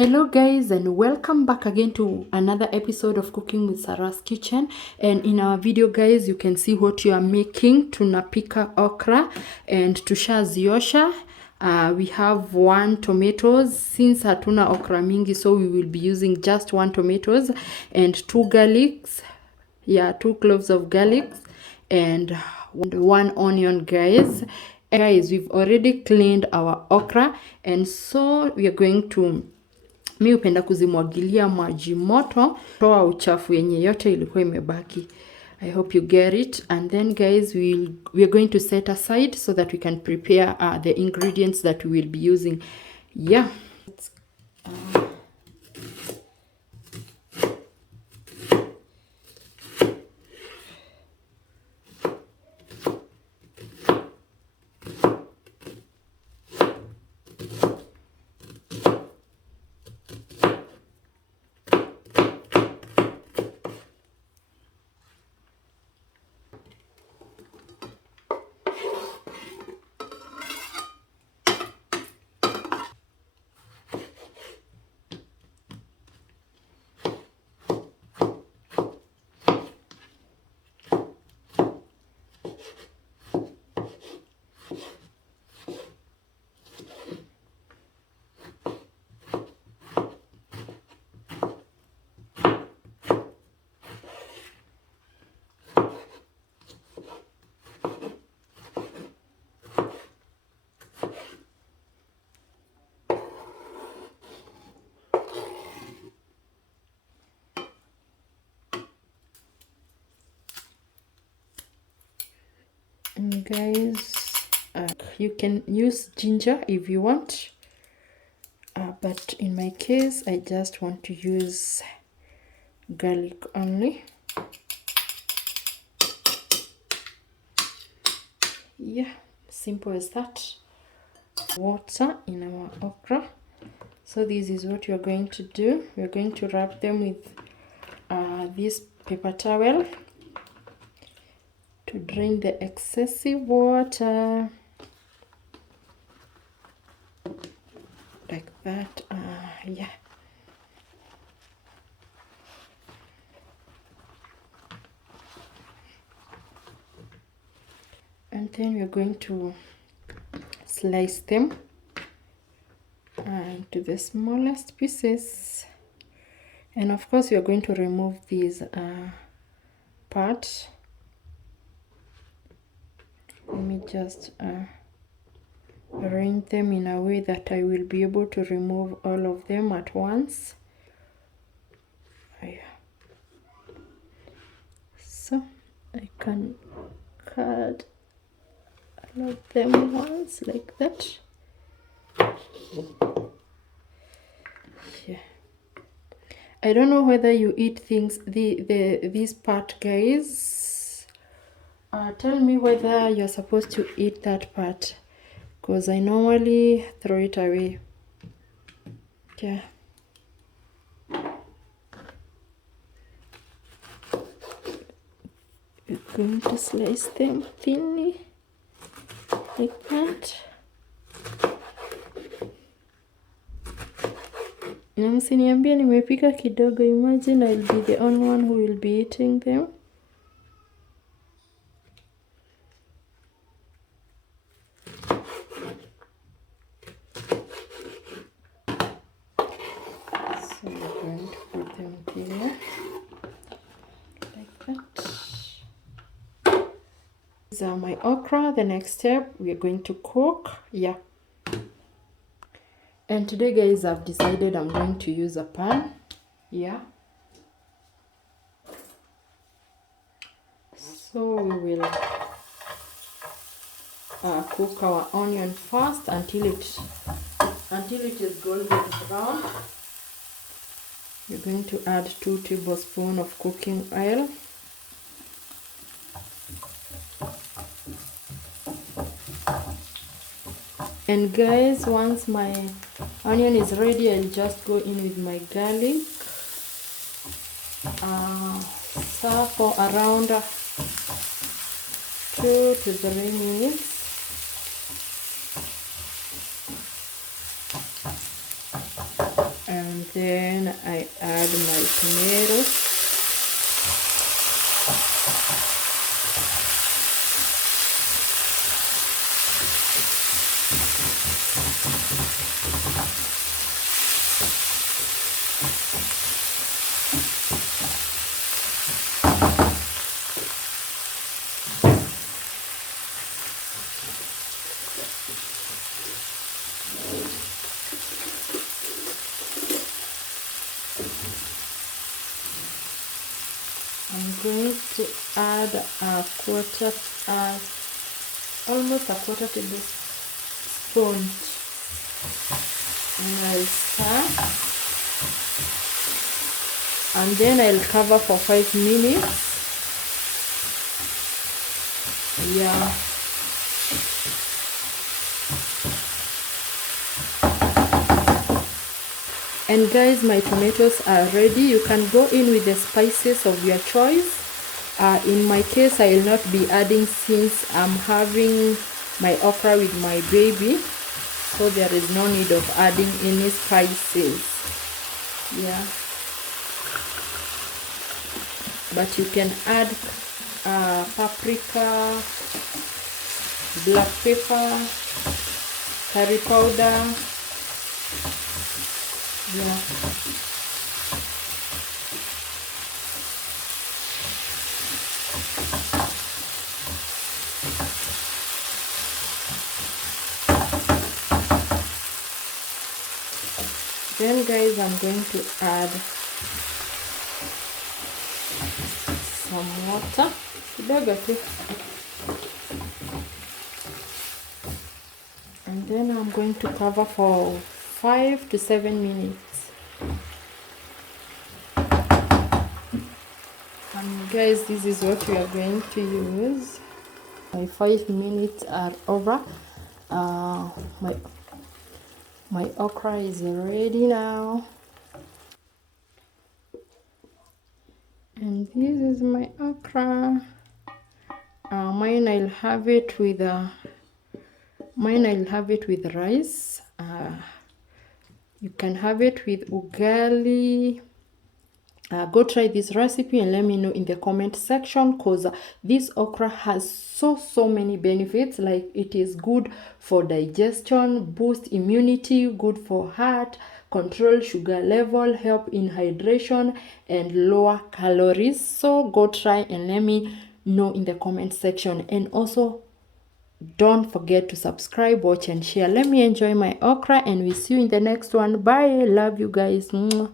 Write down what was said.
Hello guys, and welcome back again to another episode of Cooking with Sarah's Kitchen. And in our video guys, you can see what you are making. Tunapika okra and tushaziosha. We have 1 tomatoes since hatuna okra mingi, so we will be using just 1 tomatoes and 2 garlics. 2 cloves of garlic and 1 onion guys. And guys, we've already cleaned our okra, and so we are going to mi upenda kuzimwagilia maji moto toa uchafu yenye yote ilikuwa imebaki. I hope you get it. And then guys, we are going to set aside so that we can prepare the ingredients that we will be using. And guys, you can use ginger if you want, but in my case I just want to use garlic only. Simple as that. Water in our okra. So this is what you're going to do. We're going to wrap them with this paper towel to drain the excessive water, like that. And then we're going to slice them into the smallest pieces, and of course we are going to remove these part. Let me just arrange them in a way that I will be able to remove all of them at once. So I can cut all of them once like that. I don't know whether you eat things this part guys. Tell me whether you're supposed to eat that part, because I normally throw it away. You're going to slice them thinly like that. Na msiniambie nimepika kidogo. Imagine I'll be the only one who will be eating them. So we're going to put them here like that. These are my okra. The next step, we are going to cook. And today guys, I've decided I'm going to use a pan. So we will cook our onion first until it is golden brown. You're going to add 2 tablespoons of cooking oil. And guys, once my onion is ready, I'll just go in with my garlic. Stir for around 2 to 3 minutes. And then I add my tomatoes. I'm going to add almost a quarter tablespoon. And I'll stir. And then I'll cover for 5 minutes. Yeah. And guys, my tomatoes are ready. You can go in with the spices of your choice. In my case, I will not be adding since I'm having my okra with my baby, so there is no need of adding any spices. Yeah, but you can add paprika, black pepper, curry powder. Yeah. Then guys, I'm going to add some water. And then I'm going to cover for 5 to 7 minutes. And guys, this is what we are going to use. My 5 minutes are over. My okra is ready now. And this is my okra. Mine I'll have it with rice. You can have it with ugali. Go try this recipe and let me know in the comment section, because this okra has so many benefits. Like, it is good for digestion, boost immunity, good for heart, control sugar level, help in hydration, and lower calories. So go try and let me know in the comment section. And also, don't forget to subscribe, watch, and share. Let me enjoy my okra, and we'll see you in the next one. Bye. Love you guys. Mwah.